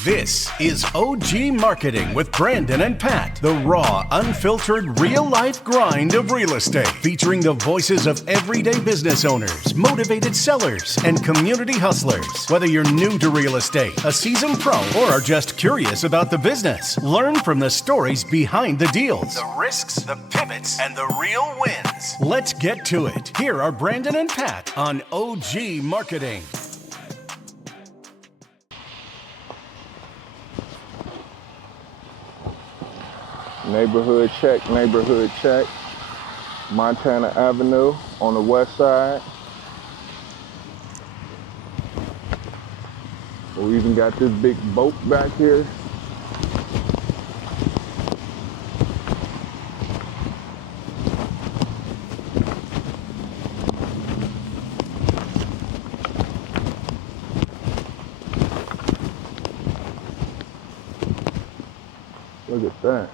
This is OG Marketing with Brandon and Pat, the raw, unfiltered, real-life grind of real estate, featuring the voices of everyday business owners, motivated sellers, and community hustlers. Whether you're new to real estate, a seasoned pro, or are just curious about the business, learn from the stories behind the deals, the risks, the pivots, and the real wins. Let's get to it. Here are Brandon and Pat on OG Marketing. Neighborhood check. Montana Avenue on the west side. We even got this big boat back here. Look at that.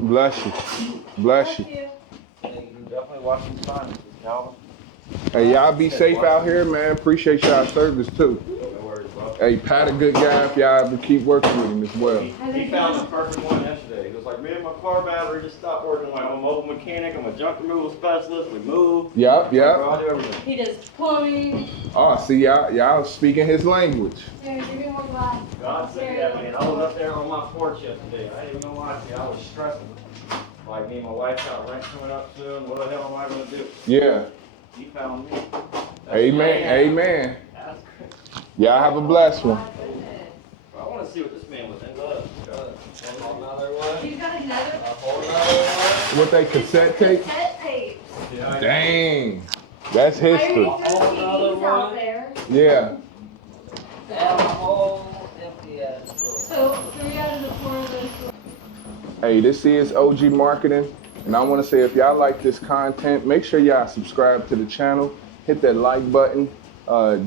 Bless you. Bless you. You definitely watch some signs, Calvin. Hey, y'all be safe out here, man. Appreciate y'all service too. No worries, bro. Hey, Pat a good guy if y'all ever keep working with him as well. He found the perfect one yesterday. He was like, man, my car battery just stopped working. I'm a mobile mechanic. I'm a junk removal specialist. We move. Yep. Bro, I do everything. He does plumbing. Oh, see y'all speaking his language. Here, give me more glass. God said that, man. I was up there on my porch yesterday. I didn't even know why. I was stressing. Like, me and my wife got rent coming up soon. What the hell am I going to do? Yeah. He found me. That's Amen. great. Amen. That's great. Y'all have a blessed one. I want to see what this man was in. Another one. He's got another A whole nother one. What they cassette tape? cassette tapes. Yeah, Dang. That's I history. already threw CDs out there. Yeah. And a whole empty ass drawer. So 3 out of the 4 of those. Hey, this is OG Marketing, and I want to say if y'all like this content, make sure y'all subscribe to the channel, hit that like button,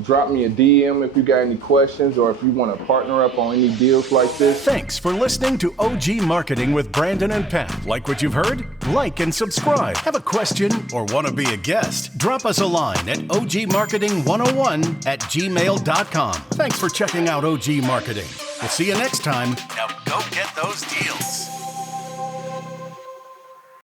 drop me a DM if you got any questions or if you want to partner up on any deals like this. Thanks for listening to OG Marketing with Brandon and Pat. Like what you've heard? Like and subscribe. Have a question or want to be a guest? Drop us a line at ogmarketing101@gmail.com. Thanks for checking out OG Marketing. We'll see you next time. Now go get those deals.